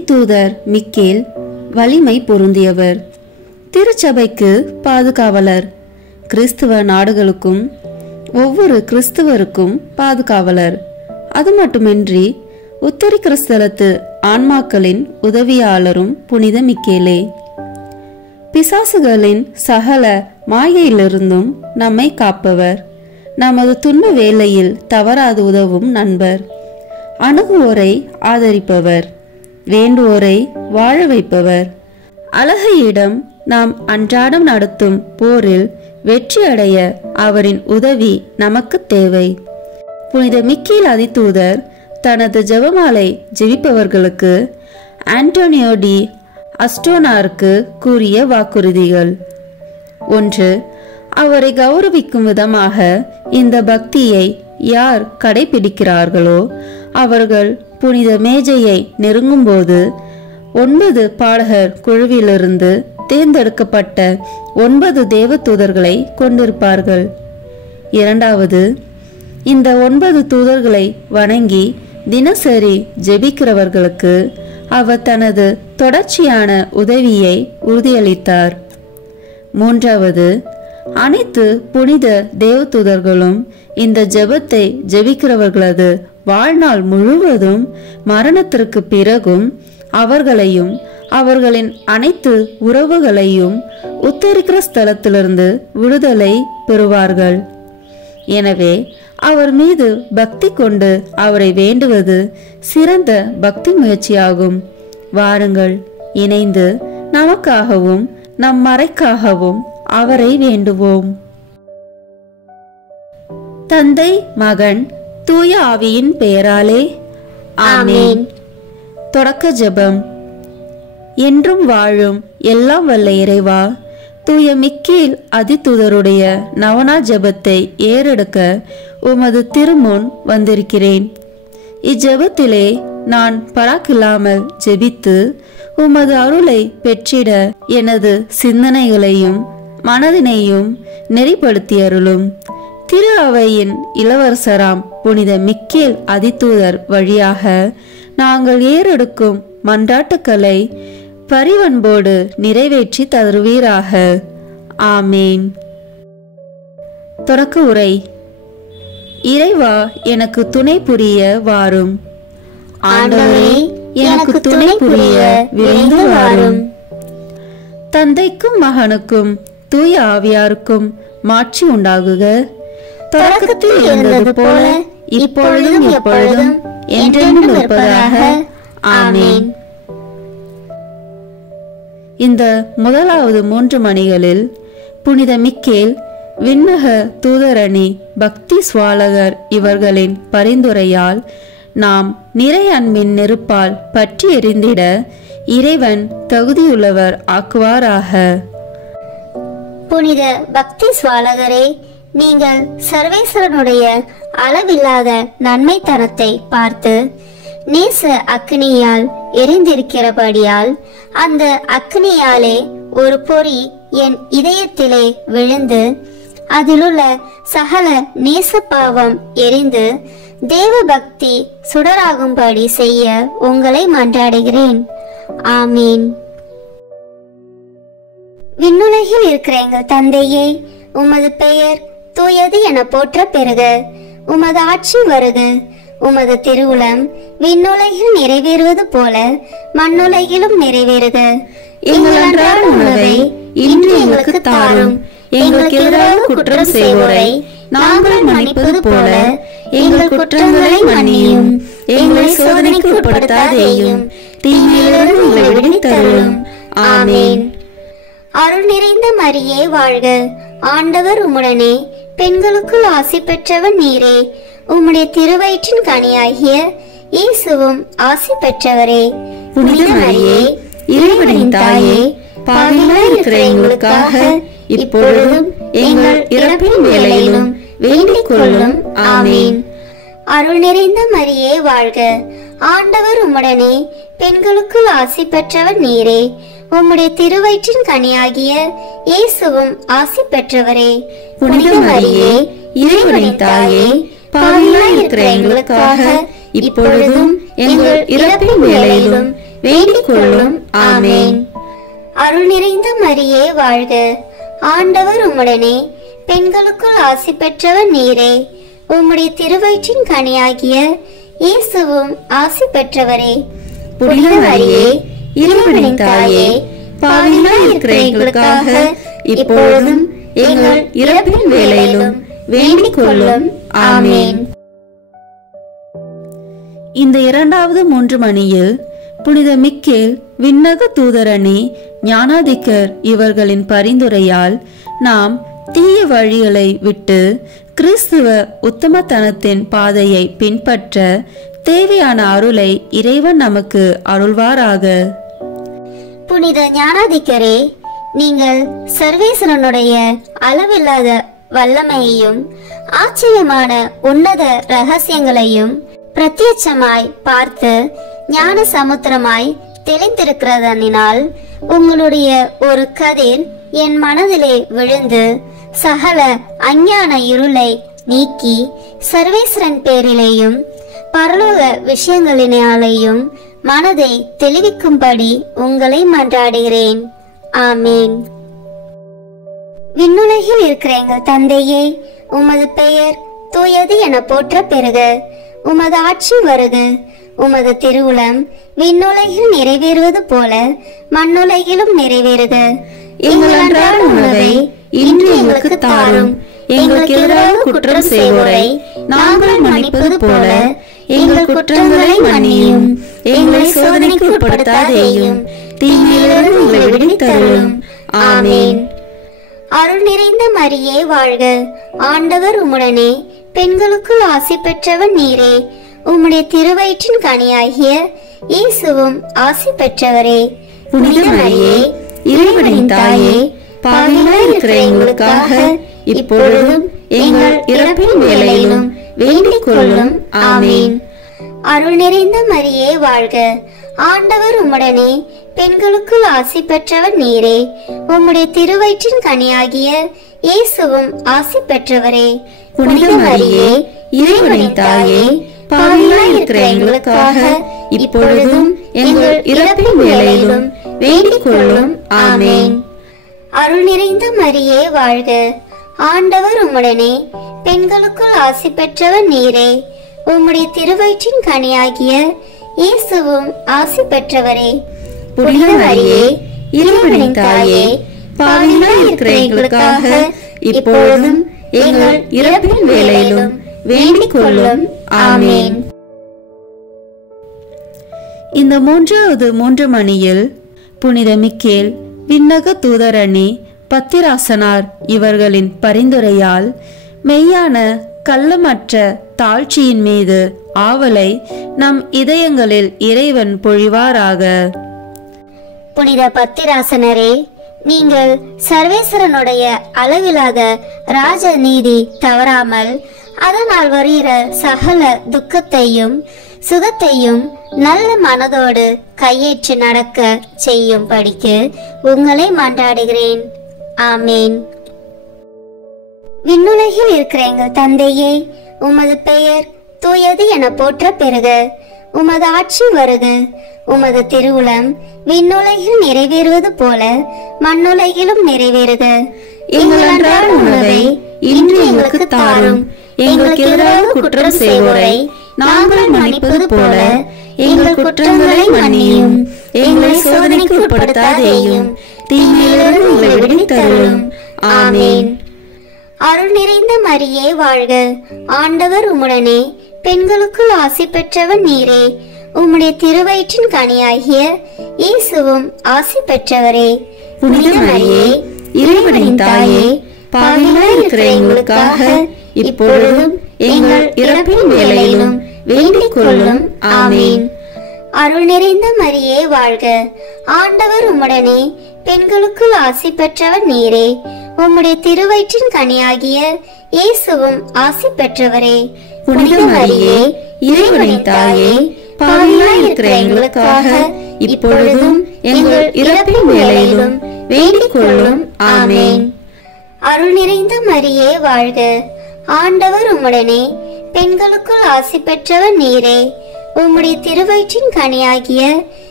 அதிதூதர் Michael வலிமை பொருந்தியவர், திருச்சபைக்கு பாதுகாவலர், கிறிஸ்துவ நாடுகளுக்கும் ஒவ்வொரு கிறிஸ்துவருக்கும் பாதுகாவலர். அது மட்டுமின்றி உத்தரிக்கிற ஸ்தலத்து ஆன்மாக்களின் உதவியாளரும் புனித மிக்கேலே. பிசாசுகளின் சகல மாயையிலிருந்தும் நம்மை காப்பவர், நமது துன்ப வேளையில் தவறாது உதவும் நண்பர், அணுகுவோரை ஆதரிப்பவர், வேண்டுவோரை வாழ வைப்பவர். அழகையிடம் நாம் அன்றாடம் நடத்தும் போரில் வெற்றியடைய அவரின் உதவி நமக்கு தேவை. புனித மிக்கேல் அதிதூதர் தனது ஜெபமாலை ஜெபிப்பவர்களுக்கு ஆண்டோனியோ டி அஸ்டோனாருக்கு கூறிய வாக்குறுதிகள். 1. அவரை கௌரவிக்கும் விதமாக இந்த பக்தியை யார் கடைபிடிக்கிறார்களோ அவர்கள் புனித மேஜையை நெருங்கும்போது 9 பாடகர் குழுவிலிருந்து தேர்ந்தெடுக்கப்பட்ட 9 தேவதூதர்களை கொண்டிருப்பார்கள். 2. இந்த 9 தூதர்களை வணங்கி தினசரி ஜெபிக்கிறவர்களுக்கு அவர் தனது தொடர்ச்சியான உதவியை உறுதியளித்தார். 3. அனைத்து புனித தேவதூதர்களும் இந்த ஜெபத்தை ஜெபிக்கிறவர்களது வாழ்நாள் முழுவதும் மரணத்திற்கு பிறகும் அவர்களையும் அவர்களின் அனைத்து உறவுகளையும் உத்தரிக்கிற ஸ்தலத்திலிருந்து விடுதலை பெறுவார்கள். எனவே அவர் மீது பக்தி கொண்டு அவரை வேண்டுவது சிறந்த பக்தி முயற்சியாகும். வாருங்கள், இணைந்து நமக்காகவும் நம் மறைக்காகவும் அவரை வேண்டுவோம். தந்தை, மகன், தூய ஆவியின் பெயராலே ஆமென். தொடக்க ஜெபம். என்றும் வாழும் எல்லாம் வல்ல இறைவா, தூய மிக்கேல் அதிதூதருடைய நவனா ஜெபத்தை ஏறெடுக்க உமது திருமுன் வந்திருக்கிறேன். இஜெபத்திலே நான் பராக்கில்லாமல் ஜெபித்து உமது அருளை பெற்றிட எனது சிந்தனைகளையும் மனதினையும் நெறிப்படுத்தி அருளும். திரு அவையின் இளவரசராம் புனித மிக்கேல் அதிதூதர் வழியாக நாங்கள் ஏறெடுக்கும் மன்றாட்டுக்களை பரிவன்போடு நிறைவேற்றி தருவீராக. ஆமேன். தொடக்க உரை. இறைவா, எனக்கு துணை புரிய வாரும். ஆண்டவரே, எனக்கு துணை புரிய விரைந்து வாரும். தந்தைக்கும் மகனுக்கும் தூய ஆவியாருக்கும் மாட்சி உண்டாகுக. தொடக்கத்தில் இருந்தது போல இப்பொழுதும் எப்பொழுதும் என்றென்றும் இருப்பதாக. ஆமென். இந்த முதலாவது 3 மணிகளில் புனித மிக்கேல், விண்ணக தூதரணி, பக்தி சுவாலகர் இவர்களின் பரிந்துரையால் நாம் நிறை அன்பின் நெருப்பால் பற்றி எரிந்திட இறைவன் தகுதியுள்ளவர் ஆக்குவாராக. புனித பக்தி சுவாலகரே, நீங்கள் சர்வேஸ்வரனுடைய அளவில்லாத நன்மை தரத்தை பார்த்து நேச அக்னியால் எரிந்திருக்கிறபடியால் அந்த அக்னியாலே ஒரு பொறி என் இதயத்திலே விழுந்து அதிலுள்ள சகல நேச பாவம் எரிந்து தேவ பக்தி சுடராகும்படி செய்ய உங்களை மன்றாடுகிறேன். ஆமீன். விண்ணுலகில் இருக்கிற எங்கள் தந்தையே, உமது பெயர் தூயது என போற்ற பெறுக. உமது ஆட்சி வருக. உமது திருவுளம் விண்ணுலகில் நிறைவேறுவது போல மண்ணுலகிலும் நிறைவேறுக. எங்கள் அன்றாட உணவை இன்று எங்களுக்கு தாரும். எங்களுக்கு எதிராக குற்றம் செய்வோரை நாங்கள் மன்னிப்பது போல எங்கள் குற்றங்களை மன்னியும். எங்களை சோதனைக்கு உட்படுத்தாதேயும், தீமையிலிருந்து எங்களை விடுவித்தருளும். ஆமென். அருள் நிறைந்த மரியே வாழ்க. ஆண்டவர் உம்முடனே, பெண்களுக்குள் ஆசி பெற்றவன் நீரே. உம்முடைய திருவயிற்றின் கனியாகிய இயேசுவும் ஆசி பெற்றவரே. புனித மரியே, இறைவனின் தாயே, பாவிகளாய் இருக்கிற எங்களுக்காக இப்பொழுதும் எங்கள் இறப்பின் வேளையிலும் வேண்டிக் கொள்ளும். ஆமென். அருள் நிறைந்த மரியே வாழ்க. ஆண்டவர் உம்முடனே, பெண்களுக்குள் ஆசி பெற்றவர் நீரே. உம்முடைய திருவயிற்றின் கனியாகிய இயேசுவும் ஆசி பெற்றவரே. புனித மரியே, இறைவனின் தாயே, பாவிகளாய் இருக்கிற எங்களுக்காக இப்பொழுதும் எங்கள் இறப்பின் வேளையிலும் வேண்டிக் கொள்ளும். ஆமேன். அருள் நிறைந்த மரியே வாழ்க, ஆண்டவர் உம்முடனே, பெண்களுக்குள் ஆசி பெற்றவர் நீரே. உம்முடைய திருவயிற்றின் கனியாகிய இயேசுவும் ஆசி பெற்றவரே. புனித மரியே, இறைவனின் தாயே, பாவிகளாய் இருக்கிற எங்களுக்காக இப்பொழுதும் எங்கள் இறப்பின் வேளையிலும் வேண்டிக் கொள்ளும். ஆமேன். இந்த இரண்டாவது 3 மணியில் புனித மிக்கேல், விண்ணக தூதரணி, ஞானாதிக்கர் இவர்களின் பரிந்துரையால் நாம் தீய வழிகளை விட்டு கிறிஸ்துவ உத்தமத்தனத்தின் பாதையை பின்பற்ற தேவையான அருளை இறைவன் நமக்கு அருள்வாராக. புனித ஞானாதிக்கரே, நீங்கள் சர்வேஸ்வரனுடைய அளவில்லாத வல்லமையையும் ஆச்சரியமான உன்னத ரகசியங்களையும் பிரத்யட்சமாய் பார்த்து ஞான சமுத்திரமாய் தெளிந்திருக்கிறதனால் உங்களுடைய ஒரு கதிர் என் மனதிலே விழுந்து சகல அஞ்ஞான இருளை நீக்கி சர்வேஸ்வரன் பேரிலேயும் பரலோக விஷயங்களினாலேயும் மனதை தெளிவிக்கும்படி உங்களை மன்றாடுகிறேன். ஆமேன். விண்ணுலகில் இருக்கிற எங்கள் தந்தையே, உமது பெயர் தூயது என போற்ற பெறுக. உமது ஆட்சி வருக. உமது திருவுளம் விண்ணுலகில் நிறைவேறுவது போல மண்ணுலகிலும் நிறைவேறுக. எங்கள் அன்றாட உணவை இன்று எங்களுக்கு தாரும். எங்களுக்கு எதிராக குற்றம் செய்வோரை நாங்கள் மன்னிப்பது போல எங்கள் குற்றங்களை மன்னியும். எங்களை சோதனைக்கு உட்படுத்தாதேயும், தீமையிலிருந்து எங்களை விடுவித்தருளும். ஆமேன். அருள் நிறைந்த மரியே வாழ்க, ஆண்டவர் உம்முடனே, பெண்களுக்குள் ஆசி பெற்றவர் நீரே. உம்முடைய திருவயிற்றின் கனியாகிய இயேசுவும் ஆசி பெற்றவரே. புனித மரியே, இறைவனின் தாயே, பாவிகளாய் இருக்கிற எங்களுக்காக இப்பொழுதும் எங்கள் இறப்பின் வேளையிலும் வேண்டிக் கொள்ளும். ஆமேன். அருள் நிறைந்த மரியே வாழ்க, ஆண்டவர் உம்முடனே, பெண்களுக்குள் ஆசி பெற்றவர் நீரே. உம்முடைய திருவயிற்றின் கனியாகிய இயேசுவும் ஆசி பெற்றவரே. புனித மரியே, இறைவனின் தாயே, பாவிகளாய் இருக்கிற எங்களுக்காக இப்பொழுதும் எங்கள் இறப்பின் வேளையிலும் வேண்டிக் கொள்ளும். ஆமேன். அருள் நிறைந்த மரியே வாழ்க, ஆண்டவர் உம்முடனே, பெண்களுக்குள் ஆசி பெற்றவர் நீரே. உம்முடைய திருவயிற்றின் கனியாகிய இயேசுவும் ஆசி பெற்றவரே. புனித மரியே, இறைவனின் தாயே, பாவிகளாய் இருக்கிற எங்களுக்காக இப்பொழுதும் எங்கள் இறப்பின் வேளையிலும் வேண்டிக் கொள்ளும். ஆமேன். இந்த 3வது 3 மணியில் புனித மிக்கேல், விண்ணக தூதரணி, பத்திராசனார் இவர்களின் பரிந்துரையால் மெய்யான கள்ளமற்ற தாழ்ச்சியின் மீது ஆவலை நம் இதயங்களில் இறைவன் பொழிவாராக. புனித பத்திராசனரே, நீங்கள் சர்வேஸ்வரனுடைய அளவிலாத ராஜ நீதி தவறாமல் அதனால் வருகிற சகல துக்கத்தையும் சுகத்தையும் நல்ல மனதோடு கையேற்று நடக்க செய்யும் படிக்கு உங்களை மன்றாடுகிறேன். ஆமேன். விண்ணுலகில் இருக்கிற எங்கள் தந்தையே, உமது பெயர் தூயது என போற்ற பெறுக. உமது ஆட்சி வருக. உமது திருவுளம் விண்ணுலகில் நிறைவேறுவது போல மண்ணுலகிலும் நிறைவேறுக. எங்கள் அன்றாட உணவை இன்று எங்களுக்கு தாரும். எங்களுக்கு எதிராக குற்றம் செய்வோரை நாங்கள் மன்னிப்பது போல எங்கள் குற்றங்களை மன்னியும். எங்களை சோதனைக்கு உட்படுத்தாதேயும், தீமையிலிருந்து எங்களை விடுவித்தருளும். ஆமேன். அருள் நிறைந்த மரியே வாழ்க, ஆண்டவர் உம்முடனே, பெண்களுக்குள் ஆசி பெற்றவர் நீரே. உம்முடைய திருவயிற்றின் கனியாகிய இயேசுவும் ஆசி பெற்றவரே. புனித மரியே, இறைவனின் தாயே, பாவிகளாய் இருக்கிற எங்களுக்காக இப்பொழுதும் எங்கள் இறப்பின் வேளையிலும் வேண்டிக் கொள்ளும். ஆமேன். அருள் நிறைந்த மரியே வாழ்க, ஆண்டவர் உம்முடனே, பெண்களுக்குள் ஆசி பெற்றவர் நீரே. உம்முடைய திருவயிற்றின் கனியாகிய இயேசுவும் ஆசி பெற்றவரே. புனித மரியே, இறைவனின் தாயே, பாவிகளாய் இருக்கிற எங்களுக்காக இப்பொழுதும் எங்கள் இறப்பின் வேளையிலும் வேண்டிக் கொள்ளும். ஆமேன். அருள் நிறைந்த மரியே வாழ்க, ஆண்டவர் உம்முடனே, பெண்களுக்குள் ஆசி பெற்றவர் நீரே. உம்முடைய திருவயிற்றின் கனியாகிய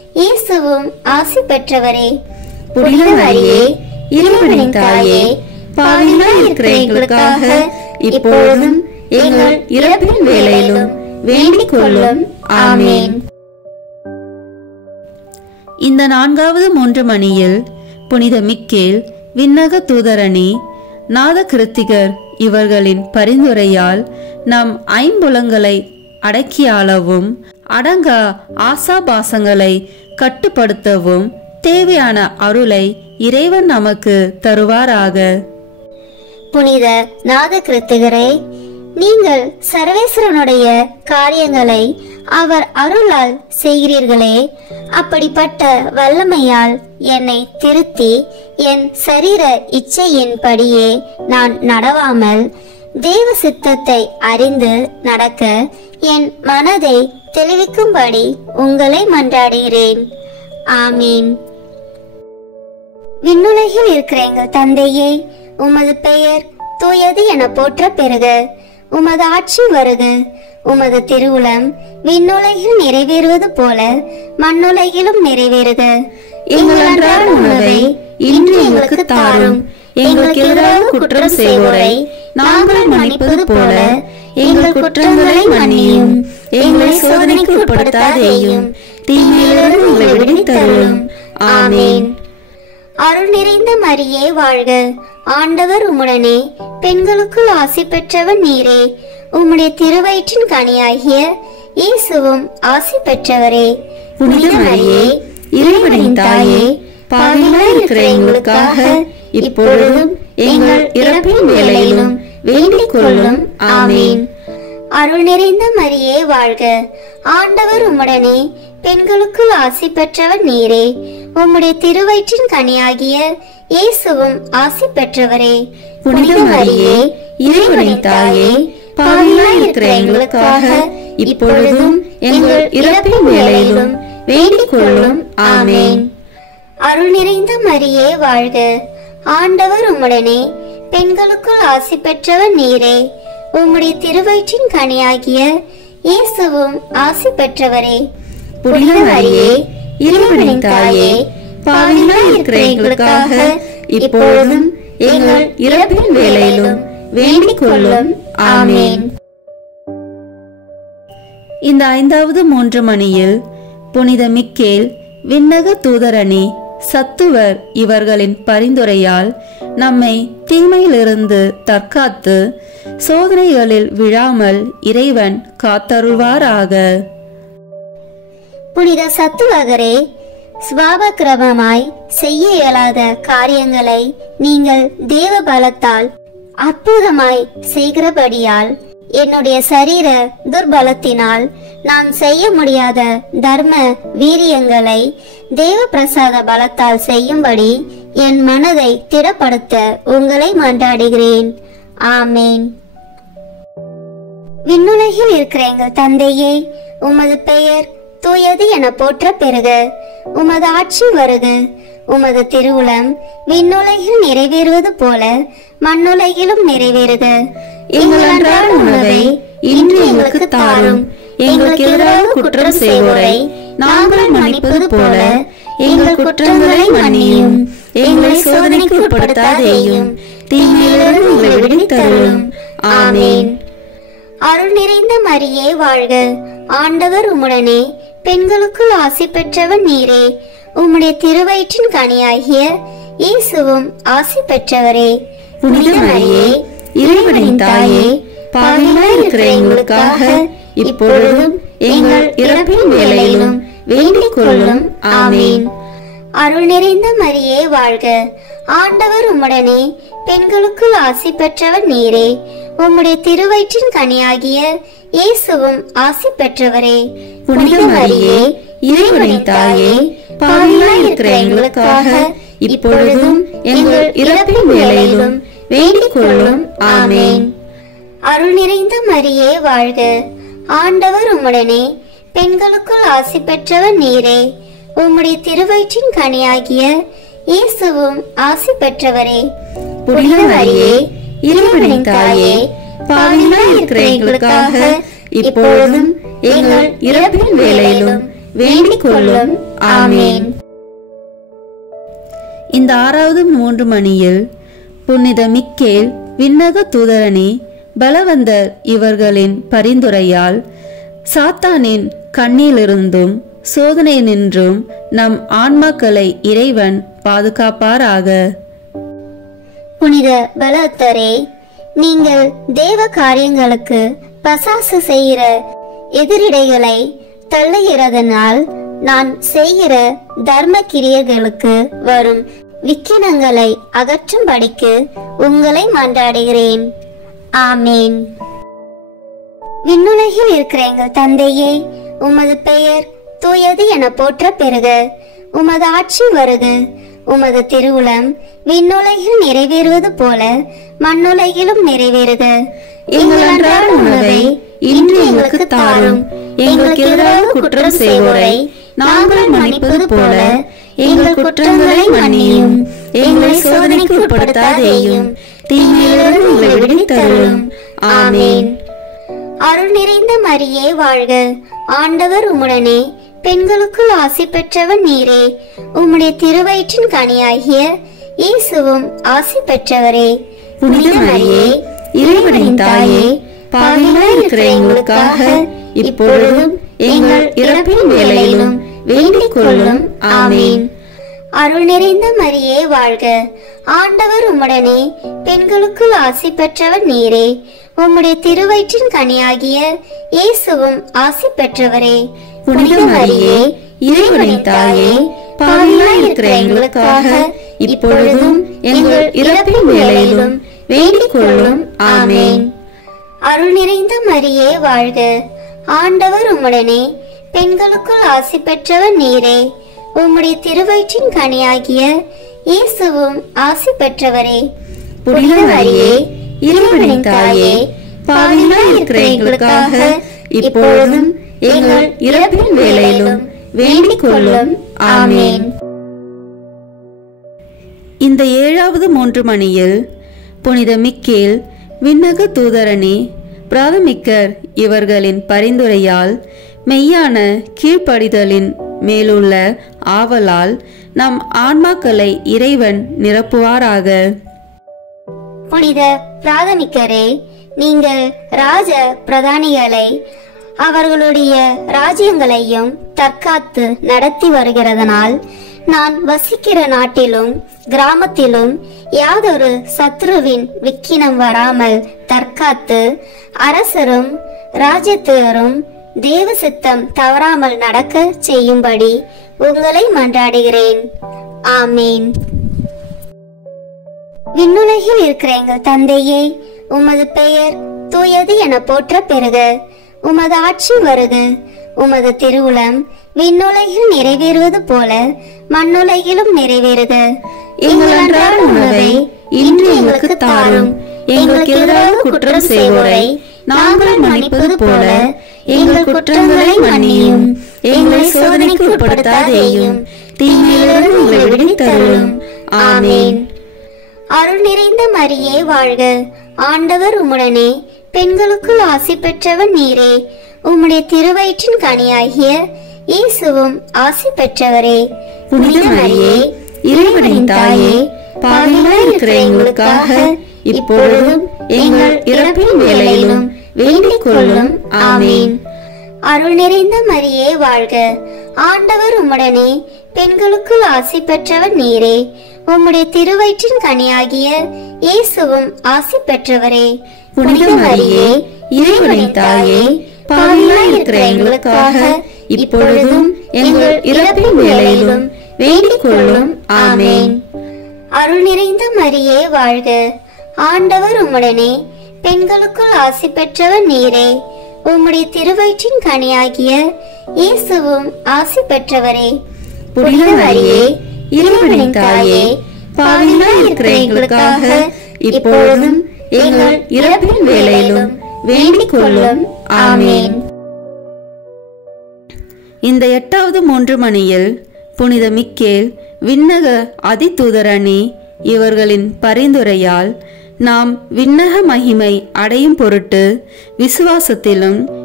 இயேசுவும் ஆசி பெற்றவரே. புனித மரியே, இறைவனின் தாயே, பாவிகளாய் இருக்கிற எங்களுக்காக இப்பொழுதும் எங்கள் இறப்பின் வேளையிலும் வேண்டிக் கொள்ளும். ஆமேன். இந்த 4வது 3 மணியில் புனித மிக்கேல், விண்ணக தூதரணி, நாத கிருத்திகர் இவர்களின் பரிந்துரையால் நம் ஐம்புலங்களை அடக்கியாளவும் அடங்கா ஆசாபாசங்களை கட்டுப்படுத்தவும் தேவையான அருளை இறைவன் நமக்கு தருவாராக. புனித நாத கிருத்திகரே, நீங்கள் சர்வேஸ்வரனுடைய காரியங்களை அவர் அருளால் செய்கிறீர்களே. அப்படிப்பட்ட வல்லமையால் என்னை திருத்தி என் சரீர இச்சையின்படியே நான் நடவாமல் தேவ சித்தத்தை அறிந்து நடக்க என் மனதை தெளிவிக்கும்படி உங்களை மன்றாடுகிறேன். ஆமீன். விண்ணுலகில் இருக்கிற எங்கள் தந்தையே, உமது பெயர் தூயது என போற்ற பெறுக. உமது ஆட்சி வருக. உமது திருவுளம் விண்ணுலகில் நிறைவேறுவது போல மண்ணுலகிலும் நிறைவேறுக. எங்கள் அன்றாட உணவை இன்று எங்களுக்கு தாரும். எங்களுக்கு எதிராக குற்றம் செய்வோரை நாங்கள் மன்னிப்பது போல எங்கள் குற்றங்களை மன்னியும். எங்களை சோதனைக்கு உட்படுத்தாதேயும், தீமையிலிருந்து எங்களை விடுவித்தருளும். ஆமேன். அருள் நிறைந்த மரியே வாழ்க. ஆண்டவர் உம்முடனே, பெண்களுக்குள் ஆசி பெற்றவன் நீரே. உம்முடைய திருவயிற்றின் கனியாகிய இயேசுவும் ஆசி பெற்றவரே. புனித மரியே, இறைவனின் தாயே, பாவிகளாய் இருக்கிற எங்களுக்காக இப்பொழுதும் எங்கள் இறப்பின் வேளையிலும் வேண்டிக் கொள்ளும். ஆமேன். அருள் நிறைந்த மரியே வாழ்க. ஆண்டவர் உம்முடனே, பெண்களுக்குள் ஆசி பெற்றவர் நீரே. உம்முடைய திருவயிற்றின் கனியாகிய இயேசுவும் ஆசி பெற்றவரே. புனித மரியே, இறைவனின் தாயே, பாவிகளாய் இருக்கிற எங்களுக்காக இப்பொழுதும் எங்கள் இறப்பின் வேளையிலும் வேண்டிக் கொள்ளும். ஆமேன். அருள் நிறைந்த மரியே வாழ்க. ஆண்டவர் உம்முடனே, பெண்களுக்குள் ஆசி பெற்றவர் நீரே. உம்முடைய திருவயிற்றின் கனியாகிய இயேசுவும் ஆசி பெற்றவரே. புனித மரியே, இறைவனின் தாயே, பாவிகளாய் இருக்கிற எங்களுக்காக இப்பொழுதும் எங்கள் இறப்பின் வேளையிலும் வேண்டிக் கொள்ளும். ஆமேன். இந்த 5வது 3 மணியில் புனித மிக்கேல், விண்ணக தூதரணி, சத்துவர் இவர்களின் பரிந்துரையால் நம்மை தீமையிலிருந்து தற்காத்து சோதனைகளில் விழாமல் இறைவன் காத்தருள்வாராக. புனித சத்துவகரே, சுவாபக்கிரமமாய் செய்ய இயலாத காரியங்களை நீங்கள் தேவ பலத்தால் அற்புதமாய் செய்கிறபடியால் என்னுடைய சரீர துர்பலத்தினால் நான் செய்ய முடியாத தர்ம வீரியங்களை தேவ பிரசாத பலத்தால் செய்யும்படி என் மனதை திடப்படுத்த உங்களை மன்றாடுகிறேன். ஆமேன். விண்ணுலகில் இருக்கிற எங்கள் தந்தையே, உமது பெயர் தூயது என போற்ற பெறுக. உமது ஆட்சி வருக. உமது திருவுளம் விண்ணுலகில் நிறைவேறுவது போல மண்ணுலகிலும் நிறைவேறுக. எங்கள் அன்றாட உணவை இன்று எங்களுக்கு தாரும். எங்களுக்கு எதிராக குற்றம் செய்வோரை நாங்கள் மன்னிப்பது போல எங்கள் குற்றங்களை மன்னியும். எங்களை சோதனைக்கு உட்படுத்தாதேயும், தீமையிலிருந்து எங்களை விடுவித்தருளும். ஆமேன். அருள் நிறைந்த மரியே வாழ்க. ஆண்டவர் உம்முடனே, பெண்களுக்குள் ஆசி பெற்றவர் நீரே. உம்முடைய திருவயிற்றின் கனியாகிய இயேசுவும் ஆசி பெற்றவரே. புனித மரியே, இறைவனின் தாயே, பாவிகளாய் இருக்கிற எங்களுக்காக இப்பொழுதும் எங்கள் இறப்பின் வேளையிலும் வேண்டிக் கொள்ளும். ஆமேன். அருள் நிறைந்த மரியே வாழ்க. ஆண்டவர் உம்முடனே, பெண்களுக்குள் ஆசி பெற்றவர் நீரே. உம்முடைய திருவயிற்றின் கனியாகிய இயேசுவும் ஆசி பெற்றவரே. புனித மரியே, இறைவனின் தாயே, பாவிகளாய் இருக்கிற எங்களுக்காக இப்பொழுதும் எங்கள் இறப்பின் வேளையிலும் வேண்டிக் கொள்ளும். ஆமேன். அருள் நிறைந்த மரியே வாழ்க. ஆண்டவர் உம்முடனே, பெண்களுக்குள் ஆசி பெற்றவர் நீரே. உம்முடைய திருவயிற்றின் கனியாகிய இயேசுவும் ஆசி பெற்றவரே. புனித மரியே, இறைவனின் தாயே, பாவிகளாய் இருக்கிற எங்களுக்காக இப்பொழுதும் எங்கள் இறப்பின் வேளையிலும் வேண்டிக் கொள்ளும். ஆமென். இந்த 6வது 3 மணியில் புனித மிக்கேல் விண்ணக தூதரணி பலவந்தர் இவர்களின் பரிந்துரையால் சாத்தானின் கண்ணிலிருந்தும் சோதனை நின்றும் நம் ஆன்மாக்களை இறைவன் பாதுகாப்பாராக. புனித பலவந்தரே, நீங்கள் தேவ காரியங்களுக்கு பசாசு செய்கிற எதிரிடைகளை தள்ளுகிறதனால் நான் செய்கிற தர்ம கிரியைகளுக்கு வரும் விக்கினங்களை அகற்றும்படிக்கு உங்களை மன்றாடுகிறேன். ஆமேன். விண்ணுலகில் இருக்கிற எங்கள் தந்தையே, உமது பெயர் தூயது என போற்ற பெறுக. உமது ஆட்சி வருக. உமது திருவுளம் விண்ணுலகில் நிறைவேறுவது போல மண்ணுலகிலும் நிறைவேறுக. எங்கள் அன்றாட உணவை இன்று எங்களுக்கு தாரும். எங்களுக்கு எதிராக குற்றம் செய்வோரை நாங்கள் மன்னிப்பது போல எங்கள் குற்றங்களை மன்னியும். எங்களை சோதனைக்கு உட்படுத்தாதேயும், தீமையிலிருந்து எங்களை விடுவித்தருளும். ஆமென். அருள் நிறைந்த மரியே வாழ்க. ஆண்டவர் உம்முடனே, பெண்களுக்குள் ஆசி பெற்றவன் நீரே. உம்முடைய திருவயிற்றின் கனியாகிய இயேசுவும் ஆசி பெற்றவரே. புனித மரியே, இறைவனின் தாயே, பாவிகளாய் இருக்கிற எங்களுக்காக இப்பொழுதும் எங்கள் இறப்பின் வேளையிலும் வேண்டிக் கொள்ளும். ஆமென். அருள் நிறைந்த மரியே வாழ்க. ஆண்டவர் உம்முடனே, பெண்களுக்குள் ஆசி பெற்றவர் நீரே. உம்முடைய திருவயிற்றின் கனியாகிய இயேசுவும் ஆசி பெற்றவரே. புனித மரியே, இறைவனின் தாயே, பாவிகளாய் இருக்கிற எங்களுக்காக இப்பொழுதும் எங்கள் இறப்பின் வேளையிலும் வேண்டிக் கொள்ளும். ஆமென். அருள் நிறைந்த மரியே வாழ்க. ஆண்டவர் உம்முடனே, பெண்களுக்குள் ஆசி பெற்றவர் நீரே. உம்முடைய திருவயிற்றின் கனியாகிய இயேசுவும் ஆசி பெற்றவரே. புனித மரியே, இறைவனின் தாயே, பாவிகளாய் இருக்கிற எங்களுக்காக இப்பொழுதும் எங்கள் இறப்பின் வேளையிலும் வேண்டிக் கொள்ளும். ஆமென். இந்த 7வது 3 மணியில் புனித மிக்கேல் விண்ணக தூதரணி பிராதமிக்கர் இவர்களின் பரிந்துரையால் மெய்யான கீழ்ப்படிதலின் மேலுள்ள ஆவலால் நம் ஆன்மாக்களை இறைவன் நிரப்புவாராக. புனித பிராதமிக்கரே, நீங்கள் ராஜ பிரதானிகளை அவர்களுடைய ராஜ்யங்களையும் தற்காத்து நடத்தி வருகிறதனால் நான் வசிக்கிற நாட்டிலும் கிராமத்திலும் யாதொரு சத்ருவின் விக்கினம் வராமல் தற்காத்து அரசரும் ராஜ்யத்தினரும் தேவ சித்தம் தவறாமல் நடக்க செய்யும்படி உங்களை மன்றாடுகிறேன். ஆமேன். விண்ணுலகில் இருக்கிற எங்கள் தந்தையே, உமது பெயர் தூயது என போற்ற பெறுக. உமது ஆட்சி வருக. உமது திருவுளம் விண்ணுலகில் நிறைவேறுவது போல மண்ணுலகிலும் நிறைவேறுக. எங்கள் அன்றாட உணவை இன்று எங்களுக்கு தாரும். எங்களுக்கு எதிராக குற்றம் செய்வோரை நாங்கள் மன்னிப்பது போல எங்கள் குற்றங்களை மன்னியும். எங்களை சோதனைக்கு உட்படுத்தாதேயும், தீமையிலிருந்து எங்களை விடுவித்தருளும். ஆமென். அருள் நிறைந்த மரியே வாழ்க. ஆண்டவர் உம்முடனே, பெண்களுக்குள் ஆசி பெற்றவன் நீரே. உம்முடைய திருவயிற்றின் கனியாகிய இயேசுவும் ஆசி பெற்றவரே. புனித மரியே, இறைவனின் தாயே, பாவிகளாய் இருக்கிற எங்களுக்காக இப்பொழுதும் எங்கள் இறப்பின் வேளையிலும் வேண்டிக் கொள்ளும். ஆமென். அருள் நிறைந்த மரியே வாழ்க. ஆண்டவர் உம்முடனே, பெண்களுக்குள் ஆசி பெற்றவர் நீரே. உம்முடைய திருவயிற்றின் கனியாகிய இயேசுவும் ஆசி பெற்றவரே. புனித மரியே, இறைவனின் தாயே, பாவிகளாய் இருக்கிற எங்களுக்காக இப்பொழுதும் எங்கள் இறப்பின் வேளையிலும் வேண்டிக் கொள்ளும். ஆமென். அருள் நிறைந்த மரியே வாழ்க. ஆண்டவர் உம்முடனே, பெண்களுக்குள் ஆசி பெற்றவர் நீரே. உம்முடைய திருவயிற்றின் கனியாகிய இயேசுவும் ஆசி பெற்றவரே. புனித மரியே, இறைவனின் தாயே, பாவிகளாய் இருக்கிற எங்களுக்காக இப்பொழுதும் எங்கள் இறப்பின் வேளையிலும் வேண்டிக் கொள்ளும். ஆமென். இந்த 8வது 3 மணியில் புனித மிக்கேல் விண்ணக அதிதூதரணி இவர்களின் பரிந்துரையால் நாம் விண்ணக மகிமை அடையும் பொருட்டு விசுவாசத்திலும்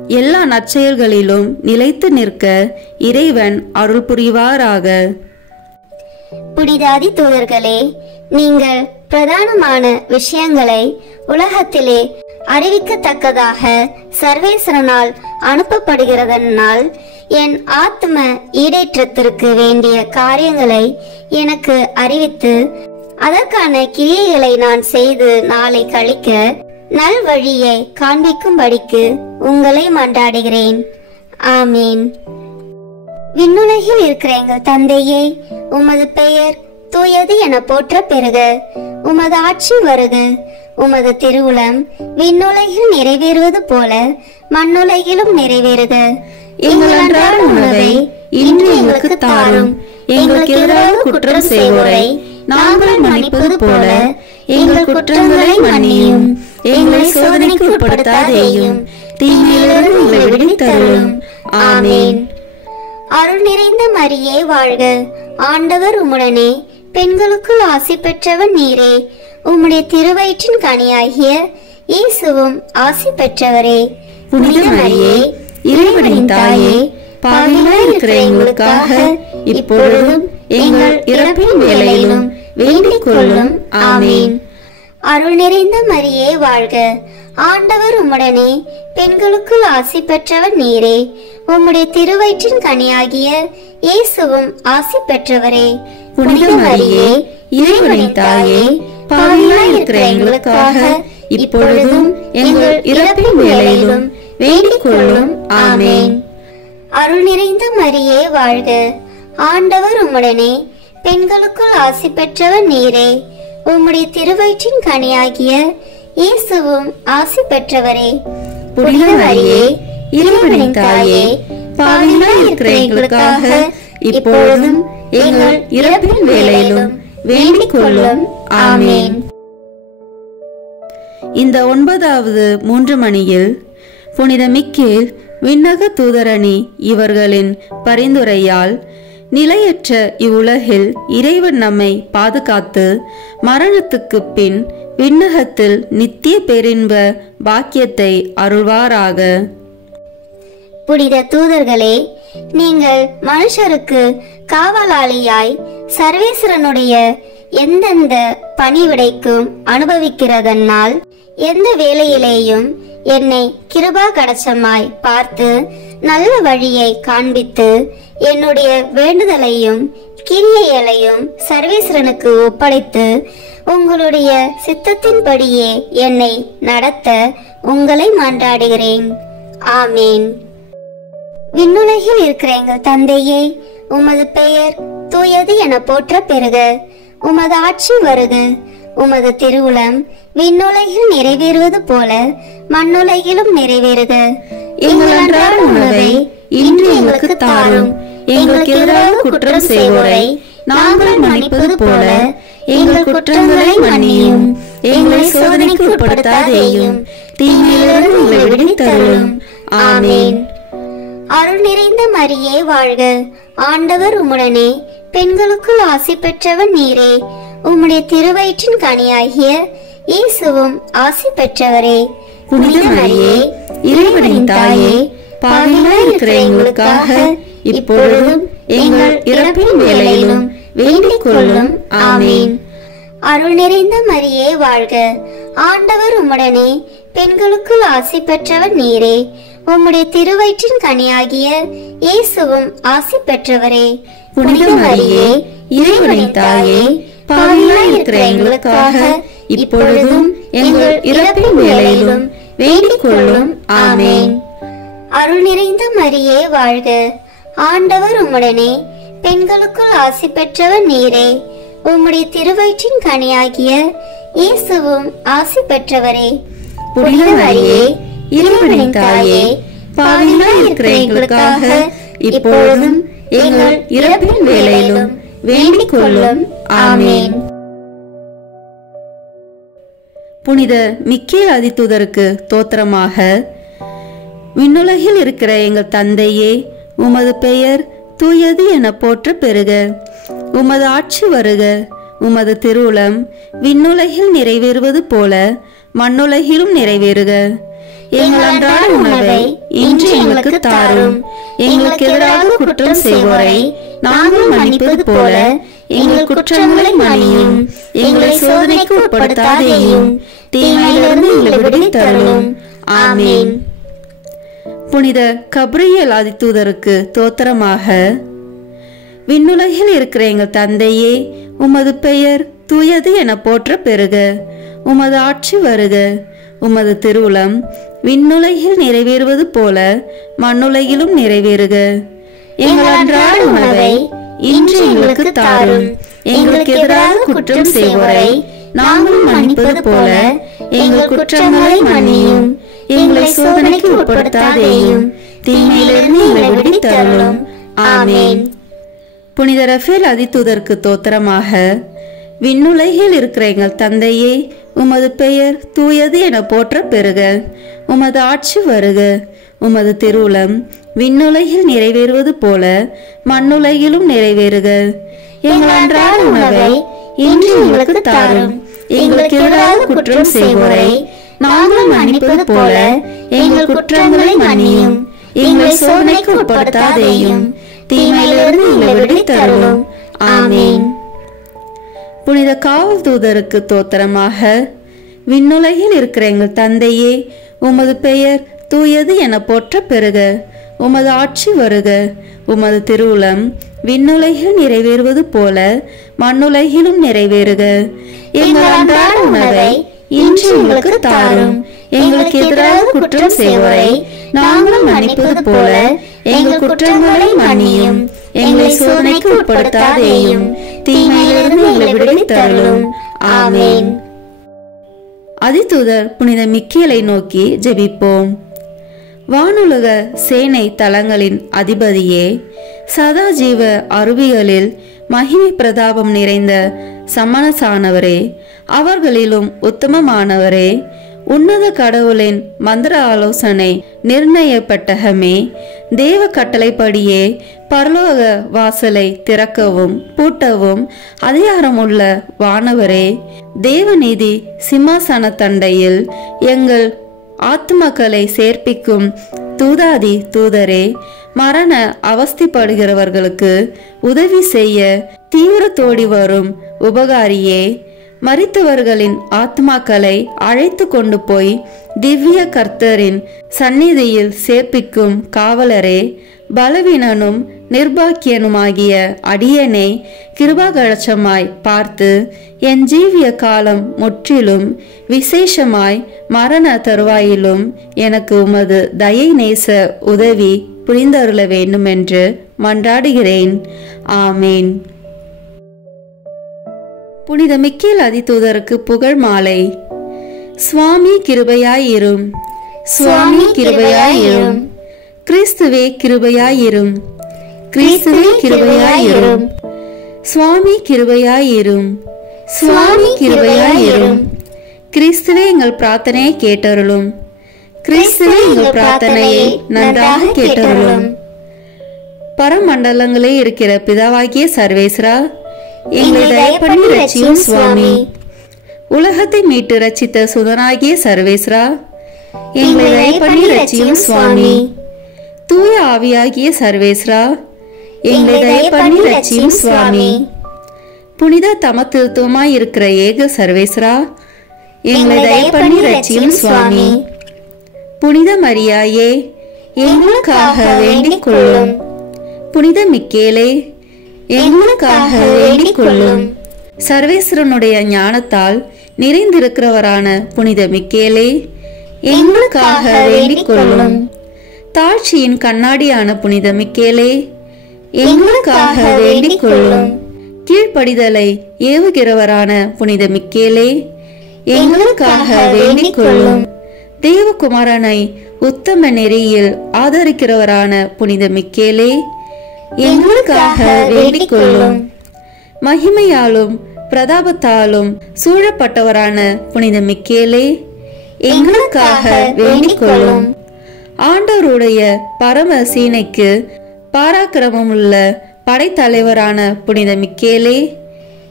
எல்லா நற்செயல்களிலும் நிலைத்து நிற்க இறைவன் அருள் புரிவாராக. புனிதாதி தூதர்களே, நீங்கள் பிரதானமான விஷயங்களை உலகத்திலே அறிவிக்கத்தக்கதாக சர்வேஸ்வரனால் அனுப்பப்படுகிறதனால் என் ஆத்ம ஈடேற்றத்திற்கு வேண்டிய காரியங்களை எனக்கு அறிவித்து அதற்கான கிரியைகளை நான் செய்து நாளை கழிக்க நல் வழியை காண்பிக்கும்படிக்கு உங்களை மன்றாடுகிறேன். ஆமீன். விண்ணுலகில் இருக்கிற எங்கள் தந்தையே, உமது பெயர் தூயது என போற்ற பெறுக. உமது ஆட்சி வருக. உமது திருவுளம் விண்ணுலகில் நிறைவேறுவது போல மண்ணுலகிலும் நிறைவேறுக. எங்கள் அன்றாட உணவை இன்று எங்களுக்கு தாரும். எங்களுக்கு எதிராக குற்றம் செய்வோரை நாங்கள் மன்னிப்பது போல எங்கள் குற்றங்களை மன்னியும். எங்களை சோதனைக்கு உட்படுத்தாதேயும், தீமையிலிருந்து எங்களை விடுவித்தருளும். ஆமீன். அருள் நிறைந்த மரியே வாழ்க. ஆண்டவர் உம்முடனே, பெண்களுக்குள் ஆசி பெற்றவன் நீரே. உம்முடைய திருவயிற்றின் கனியாகிய இயேசுவும் ஆசி பெற்றவரே. புனித மரியே, இறைவனின் தாயே, பாவிகளாய் இருக்கிற எங்களுக்காக இப்பொழுதும் எங்கள் இறப்பின் வேளையிலும் வேண்டிக் கொள்ளும். ஆமீன். அருள் நிறைந்த மரியே வாழ்க. ஆண்டவர் உம்முடனே, பெண்களுக்குள் ஆசி பெற்றவன் நீரே. உம்முடைய திருவயிற்றின் கனியாகிய இயேசுவும் ஆசி பெற்றவரே. புனித மரியே, இறைவனின் தாயே, பாவிகளாய் இருக்கிற எங்களுக்காக இப்பொழுதும் எங்கள் இறப்பின் வேளையிலும் வேண்டிக் கொள்ளும். ஆமீன். அருள் நிறைந்த மரியே வாழ்க. ஆண்டவர் உம்முடனே, பெண்களுக்குள் ஆசி பெற்றவன் நீரே. உம்முடைய திருவயிற்றின் கனியாகிய இயேசுவும் ஆசி பெற்றவரே. புனித மரியே, இறைவனின் தாயே, பாவிகளாய் இருக்கிற எங்களுக்காக இப்பொழுதும் எங்கள் இறப்பின் வேளையிலும் வேண்டிக் கொள்ளும். ஆமீன். இந்த 9வது 3 மணியில் புனித மிக்கேல் விண்ணக தூதரணி இவர்களின் பரிந்துரையால் நிலையற்ற இவ்வுலகில் இறைவன் நம்மை பாதுகாத்து மரணத்துக்கு பின் விண்ணகத்தில் நித்திய பேரின்ப பாக்கியத்தை அருள்வாராக. புனித தூதர்களே, நீங்கள் மனுஷருக்கு காவலாளியாய் சர்வேஸ்வரனுடைய எந்தெந்த பணிவிடைக்கும் அனுபவிக்கிறதனால் எந்த வேளையிலேயும் என்னை கிருபா கடச்சமாய் பார்த்து நல்ல வழியை காண்பித்து என்னுடைய வேண்டுதலையும் கிரியைகளையும் சர்வேஸ்வரனுக்கு ஒப்படைத்து உங்களுடைய சித்தத்தின்படியே என்னை நடத்த உங்களை மன்றாடுகிறேன். ஆமீன். விண்ணுலகில் இருக்கிற எங்கள் தந்தையே, உமது பெயர் தூயது என போற்ற பெறுக. உமது ஆட்சி வருக. உமது திருவுளம் விண்ணுலகில் நிறைவேறுவது போல மண்ணுலகிலும் நிறைவேறுக. எங்கள் அன்றாட உணவை இன்று எங்களுக்கு தாரும். எங்களுக்கு எதிராக குற்றம் செய்வோரை நாங்கள் மன்னிப்பது போல எங்கள் குற்றங்களை மன்னியும். எங்களை சோதனைக்கு உட்படுத்தாதேயும், தீமையிலிருந்து எங்களை விடுவித்தருளும். ஆமீன். அருள் நிறைந்த மரியே வாழ்க. ஆண்டவர் உம்முடனே, பெண்களுக்குள் ஆசி பெற்றவன் நீரே. உம்முடைய திருவயிற்றின் கனியாகிய இயேசுவும் ஆசி பெற்றவரே. புனித மரியே, இறைவனின் தாயே, பாவிகளாய் இருக்கிற எங்களுக்காக இப்பொழுதும் எங்கள் இறப்பின் வேளையிலும் வேண்டிக் கொள்ளும். ஆமீன். அருள் நிறைந்த மரியே வாழ்க. ஆண்டவர் உம்முடனே, பெண்களுக்குள் ஆசி பெற்றவன் நீரே. உம்முடைய திருவயிற்றின் கனியாகிய இயேசுவும் ஆசி பெற்றவரே. புனித மரியே, இறைவனின் தாயே, பாவிகளாய் இருக்கிற எங்களுக்காக இப்பொழுதும் எங்கள் இறப்பின் வேளையிலும் வேண்டிக் கொள்ளும். ஆமீன். அருள் நிறைந்த மரியே வாழ்க. ஆண்டவர் உம்முடனே, பெண்களுக்குள் ஆசி பெற்றவன் நீரே. உம்முடைய திருவயிற்றின் கனியாகிய இயேசுவும் ஆசி பெற்றவரே. புனித மரியே, இறைவனின் தாயே, பாவிகளாய் இருக்கிற எங்களுக்காக இப்பொழுதும் எங்கள் இறப்பின் வேளையிலும் வேண்டிக் கொள்ளும். ஆமீன். புனித மிக்கேல் அதிதூதருக்கு தோத்திரமாக. விண்ணுலகில் இருக்கிற எங்கள் தந்தையே, உமது பெயர் தூயது என போற்ற பெறுக. உமது ஆட்சி வருக. உமது திருவுளம் விண்ணுலகில் நிறைவேறுவது போல மண்ணுலகிலும் நிறைவேறுக. எங்கள் அன்றாட உணவை இன்று எங்களுக்கு தாரும். எங்களுக்கு எதிராக குற்றம் செய்வோரை நாங்கள் மன்னிப்பது போல எங்கள் குற்றங்களை மன்னியும். எங்களை சோதனைக்கு உட்படுத்தாதேயும், தீமையிலிருந்து எங்களை விடுவித்தருளும். ஆமீன். புனித கப்ரியேல் ஆதிதூதருக்கு தோத்திரமாக. விண்ணுலகில் இருக்கிற எங்கள் தந்தையே, உமது பெயர் தூயது என போற்ற பெறுக. உமது ஆட்சி வருக. உமது திருவுளம் விண்ணுலகில் நிறைவேறுவது போல மண்ணுலகிலும் நிறைவேறுக. எங்கள் அன்றாட உணவை இன்று எங்களுக்கு தாரும். எங்களுக்கு எதிராக குற்றம் செய்வோரை நாங்கள் மன்னிப்பது போல எங்கள் குற்றங்களை மன்னியும். எங்களை சோதனைக்கு உட்படுத்தாதேயும், தீமையிலிருந்து எங்களை விடுவித்தருளும். ஆமீன். புனித ரஃபேல் ஆதிதூதருக்கு தோத்திரமாக. விண்ணுலகில் இருக்கிற எங்கள் தந்தையே, உமது பெயர் தூயது என போற்ற பெறுக. உமது ஆட்சி வருக. உமது திருவுளம் விண்ணுலகில் நிறைவேறுவது போல மண்ணுலகிலும் நிறைவேறுக. எங்கள் அன்றாட உணவை இன்று எங்களுக்கு தாரும். எங்களுக்கு எதிராக குற்றம் செய்வோரை நாங்கள் மன்னிப்பது போல எங்கள் குற்றங்களை மன்னியும். எங்களை சோதனைக்கு உட்படுத்தாதேயும், தீமையிலிருந்து எங்களை விடுவித்தருளும். ஆமீன். புனித காவல் தூதருக்கு தோத்திரமாக. விண்ணுலகில் இருக்கிற எங்கள் தந்தையே, உமது பெயர் தூயது என போற்ற பெறுக. உமது ஆட்சி வருக. உமது திருவுளம் விண்ணுலகில் நிறைவேறுவது போல மண்ணுலகிலும் நிறைவேறுக. எங்கள் அன்றாட உணவை இன்று எங்களுக்கு தாரும். எங்களுக்கு எதிராக குற்றம் செய்வோரை நாங்கள் மன்னிப்பது போல எங்கள் குற்றங்களை மன்னியும். எங்களை சோதனைக்கு உட்படுத்தாதேயும், தீமையிலிருந்து எங்களை விடுவித்தருளும். ஆமீன். அதிதூதர் புனித மிக்கேலை நோக்கி ஜெபிப்போம். வானுலக சேனை தலங்களின் அதிபதியே, சதாஜீவ அருவிகளில் மகிமை பிரதாபம் நிறைந்த சமணசானவரே, அவர்களிலும் உத்தமமானவரே, உன்னத கடவுளின் மந்திர ஆலோசனை நிர்ணயப்பட்டகமே, தேவ கட்டளைப்படியே பரலோக வாசலை திறக்கவும் பூட்டவும் அதிகாரமுள்ள வானவரே, தேவநீதி சிம்மாசன தண்டையில் எங்கள் ஆத்மக்களை சேர்ப்பிக்கும் தூதாதி தூதரே, மரண அவஸ்திப்படுகிறவர்களுக்கு உதவி செய்ய தீவிரத்தோடி வரும் உபகாரியே, மரித்தவர்களின் ஆத்மாக்களை அழைத்து கொண்டு போய் திவ்ய கர்த்தரின் சந்நிதியில் சேர்ப்பிக்கும் காவலரே, பலவீனனும் நிர்பாக்கியனுமாகிய அடியனை கிருபாகடச்சமாய் பார்த்து என் ஜீவிய காலம் முற்றிலும் விசேஷமாய் மரண தருவாயிலும் எனக்கு உமது தயை நேச உதவி புரிந்தருள வேண்டும் என்று மன்றாடுகிறேன். ஆமேன். புனித மிக்கேல் அதிதூதருக்கு புகழ் மாலை. சுவாமி கிருபையாயிரும். சுவாமி கிருபையாயிரும். கிறிஸ்துவே கிருபையாயிரும். கிறிஸ்துவே கிருபையாயிரும். சுவாமி கிருபையாயிரும். சுவாமி கிருபையாயிரும். கிறிஸ்துவே எங்கள் பிரார்த்தனையை கேட்டருளும். கிறிஸ்துவே எங்கள் பிரார்த்தனையை நன்றாக கேட்டருளும். பரமண்டலங்களே இருக்கிற பிதாவாகிய சர்வேஸ்வரா, எங்களை தயப்பண்ணி ரட்சியும் சுவாமி. உலகத்தை மீட்டு ரட்சித்த சுதனாகிய சர்வேஸ்வரா, எங்களை தயப்பண்ணி ரட்சியும் சுவாமி. தூய ஆவியாகிய சர்வேஸ்வரா, எங்களை தயப்பண்ணி ரட்சியும் சுவாமி. புனித தமத்திருத்துவமாய் இருக்கிற ஏக சர்வேஸ்வரா, எங்களை தயப்பண்ணி ரட்சியும் சுவாமி. புனித மரியாயே, எங்களுக்காக வேண்டிக் கொள்ளும். புனித மிக்கேலே, எங்களுக்காக வேண்டிக் கொள்ளும். சர்வேஸ்வரனுடைய ஞானத்தால் நிறைந்திருக்கிறவரான புனித மிக்கேலே, எங்களுக்காக வேண்டிக் கொள்ளும். தாழ்ச்சியின் கண்ணாடியான புனித மிக்கேலே, எங்களுக்காக வேண்டிக் கொள்ளும். கீழ்ப்படிதலை ஏவுகிறவரான புனித மிக்கேலே, எங்களுக்காக வேண்டிக் கொள்ளும். தேவகுமாரனை உத்தம நெறியில் ஆதரிக்கிறவரான புனித மிக்கேலே, எங்களுக்காக வேண்டிக் கொள்ளும். மகிமையாலும் பிரதாபத்தாலும் சூழப்பட்டவரான புனித மிக்கேலே, எங்களுக்காக வேண்டிக் கொள்ளும். ஆண்டவருடைய பரம சீனைக்கு பாராக்கிரமமுள்ள படைத்தலைவரான புனித மிக்கேலே,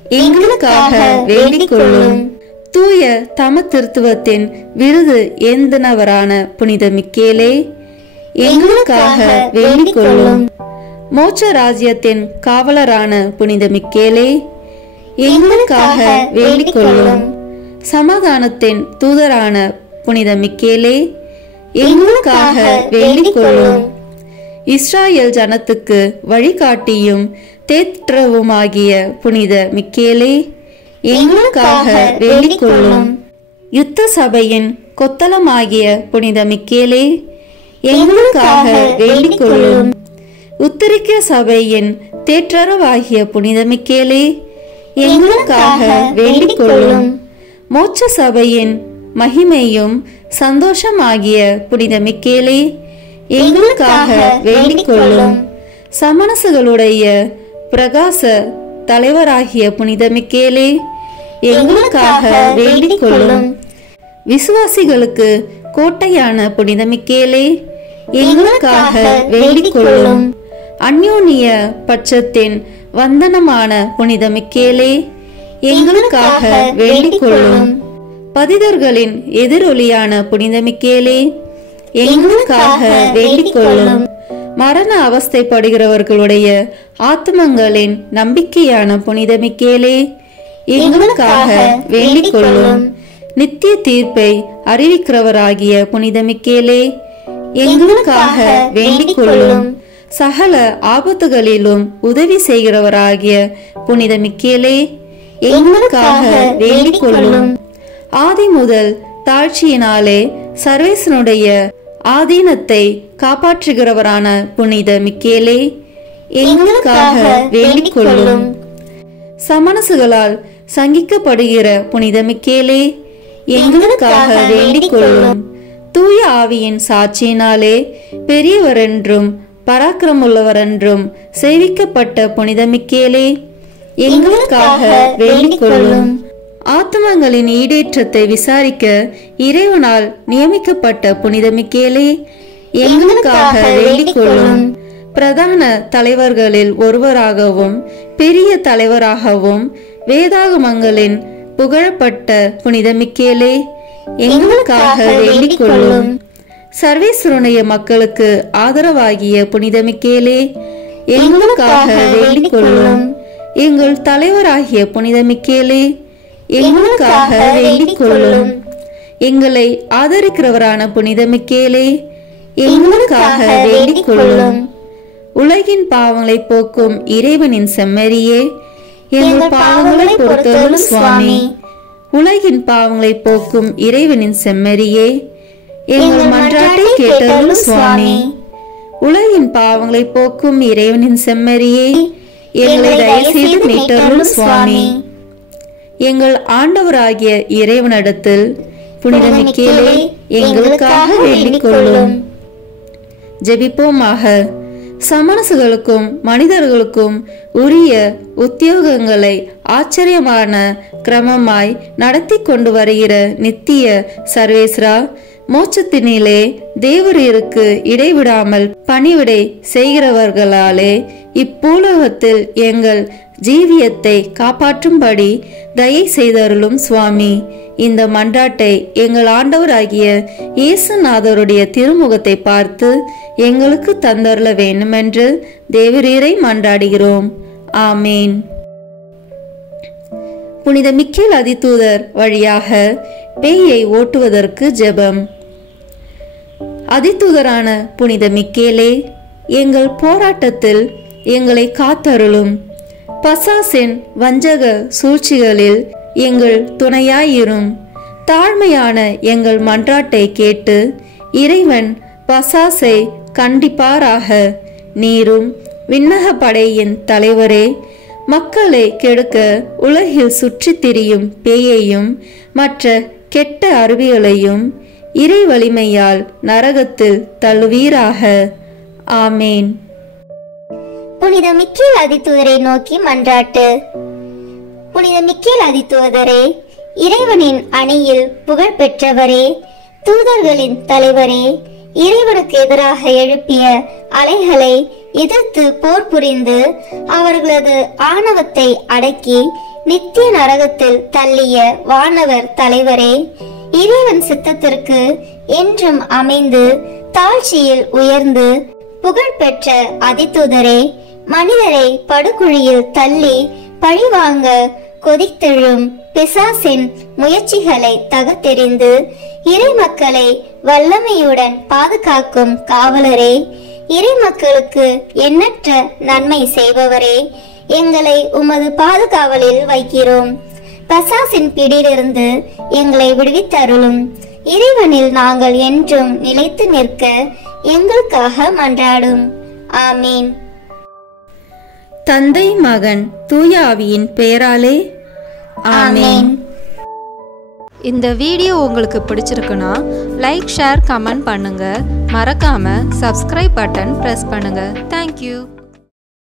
எங்களுக்காக வேண்டிக் கொள்ளும். தூய தம திருத்துவத்தின் விருது ஏந்தினவரான புனித மிக்கேலே, எங்களுக்காக வேண்டிக் கொள்ளும். மோட்ச ராஜ்யத்தின் காவலரான புனித மிக்கேலே, எங்களுக்காக வேண்டிக் கொள்ளும். சமாதானத்தின் தூதரான புனித மிக்கேலே, எங்களுக்காக வேண்டிக் கொள்ளும். இஸ்ராயேல் ஜனத்துக்கு வழிகாட்டியும் தேற்றவுமாகிய புனித மிக்கேலே, எங்களுக்காக வேண்டிக் கொள்ளும். யுத்த சபையின் கொத்தளமாகிய புனித மிக்கேலே, எங்களுக்காக வேண்டிக் கொள்ளும். உத்தரிக்க சபையின் தேற்றரவாகிய புனித மிக்கேலே, எங்களுக்காக வேண்டிக் கொள்ளும். மோட்ச சபையின் மகிமையும் சந்தோஷமாகிய புனித மிக்கேலே, எங்களுக்காக வேண்டிக் கொள்ளும். சமணசுகளுடைய பிரகாச தலைவராகிய புனித மிக்கேலே, எங்களுக்காக வேண்டிக் கொள்ளும். விசுவாசிகளுக்கு கோட்டையான புனித மிக்கேலே, எங்களுக்காக வேண்டிக் கொள்ளும். அந்யோன்ய பட்சத்தின் வந்தனமான புனித மிக்கேலே, எங்களுக்காக வேண்டிக் கொள்ளும். பதிதர்களின் எதிரொலியான புனித மிக்கேலே, எங்களுக்காக வேண்டிக் கொள்ளும். மரண அவஸ்தைப்படுகிறவர்களுடைய ஆத்மங்களின் நம்பிக்கையான புனித மிக்கேலே, எங்களுக்காக வேண்டிக் கொள்ளும். நித்திய தீர்ப்பை அறிவிக்கிறவராகிய புனித மிக்கேலே, எங்களுக்காக வேண்டிக் கொள்ளும். சகல ஆபத்துகளிலும் உதவி செய்கிறவராகிய புனித மிக்கேலே, எங்களுக்காக வேண்டிக் கொள்ளும். ஆதி முதல் தாழ்ச்சியினாலே சர்வேசனுடைய ஆதீனத்தை காப்பாற்றுகிறவரான புனித மிக்கேலே, எங்களுக்காக வேண்டிக் கொள்ளும். சமணசுகளால் சங்கிக்கப்படுகிற புனித மிக்கேலே, எங்களுக்காக வேண்டிக் கொள்ளும். தூய ஆவியின் சாட்சியினாலே பெரியவரென்றும் பராக்கிரமுள்ளவரென்றும் சேவிக்கப்பட்ட புனித மிக்கேலே, எங்களுக்காக வேண்டிக் கொள்ளும். ஆத்மங்களின் ஈடேற்றத்தை விசாரிக்க இறைவனால் நியமிக்கப்பட்ட புனித மிக்கேலே, எங்களுக்காக வேண்டிக் கொள்ளும். பிரதான தலைவர்களில் ஒருவராகவும் பெரிய தலைவராகவும் வேதாகமங்களின் புகழப்பட்ட புனித மிக்கேலே, எங்களுக்காக வேண்டிக் கொள்ளும். சர்வேஸ்வருடைய மக்களுக்கு ஆதரவாகிய புனித மிக்கேலே, எங்களுக்காக வேண்டிக் கொள்ளும். எங்கள் தலைவராகிய புனித மிக்கேலே, எங்களுக்காக வேண்டிக் கொள்ளும். எங்களை ஆதரிக்கிறவரான புனித மிக்கேலே, எங்களுக்காக வேண்டிக் கொள்ளும். உலகின் பாவங்களை போக்கும் இறைவனின் செம்மறியே, எங்கள் பாவங்களை பொறுத்தருளும் சுவாமி. உலகின் பாவங்களை போக்கும் இறைவனின் செம்மறியே, எங்கள் மன்றாட்டை கேட்டருளும் சுவாமி. உலகின் பாவங்களை போக்கும் இறைவனின் செம்மறியே, எங்களை தயவு செய்து மீட்டருளும் சுவாமி. எங்கள் ஆண்டவராகிய இறைவனிடத்தில் புனித மிக்கேலே, எங்களுக்காக வேண்டிக் கொள்ளும். ஜெபிப்போமாக. சமணசுகளுக்கும் மனிதர்களுக்கும் உரிய உத்தியோகங்களை ஆச்சரியமான கிரமமாய் நடத்தி கொண்டு வருகிற நித்திய சர்வேஸ்வரா, மோட்சத்தினிலே தேவரீருக்கு இடைவிடாமல் பணிவிடை செய்கிறவர்களாலே இப்பூலகத்தில் எங்கள் ஜீவியத்தை காப்பாற்றும்படி தயை செய்தருளும் சுவாமி. இந்த மன்றாட்டை எங்கள் ஆண்டவராகிய இயேசுநாதருடைய திருமுகத்தை பார்த்து எங்களுக்கு தந்தருள வேண்டுமென்று தேவரீரை மன்றாடுகிறோம். ஆமேன். புனித மிக்கேல் அதிதூதர் வழியாக பேயை ஓட்டுவதற்கு ஜெபம். அதிதூதரான புனித மிக்கேலே, எங்கள் போராட்டத்தில் எங்களை காத்தருளும். பசாசின் வஞ்சக சூழ்ச்சிகளில் எங்கள் துணையாயிரும். தாழ்மையான எங்கள் மன்றாட்டை கேட்டு இறைவன் பசாசை கண்டிப்பாராக. நீரும் விண்ணக படையின் தலைவரே, மக்களை கெடுக்க உலகில் சுற்றித் திரியும் பேயையும் மற்ற கெட்ட அருவிகளையும் இறை வலிமையால் நரகத்தில் தள்ளுவீராக. ஆமேன். புனித மிக்கேல் அதிதூதரை நோக்கி மன்றாட்டு. புனித மிக்கேல் அதிதூதரே, இறைவனின் அணியில் புகழ் பெற்றவரே, தூதர்களின் தலைவரே, இறைவனுக்கு எதிராக எழுப்பிய அலைகளை எதிர்த்து போர் புரிந்து அவர்களது ஆணவத்தை அடக்கி நித்திய நரகத்தில் தள்ளிய வானவர் தலைவரே, இறைவன் சித்தத்திற்கு என்றும் அமைந்து தாழ்ச்சியில் உயர்ந்து புகழ்பெற்ற அதிதூதரே, மனிதரை படுகுழியில் தள்ளி பழிவாங்க கொதித்தெழும் பிசாசின் முயற்சிகளை தகர்த்தெறிந்து இறை மக்களை வல்லமையுடன் பாதுகாக்கும் காவலரே, இறை மக்களுக்கு எண்ணற்ற நன்மை செய்பவரே, எங்களை உமது பாதுகாவலில் வைக்கிறோம். பிசாசின் பிடியிலிருந்து எங்களை விடுவித்தருளும். இறைவனில் நாங்கள் என்றும் நிலைத்து நிற்க எங்களுக்காக மன்றாடும். ஆமீன். தந்தை, மகன், தூய ஆவியின் பெயராலே ஆமீன். இந்த வீடியோ உங்களுக்கு பிடிச்சிருக்குன்னா லைக், ஷேர், கமெண்ட் பண்ணுங்க. மறக்காம சப்ஸ்கிரைப் பட்டன் பிரஸ் பண்ணுங்க. தேங்க்யூ.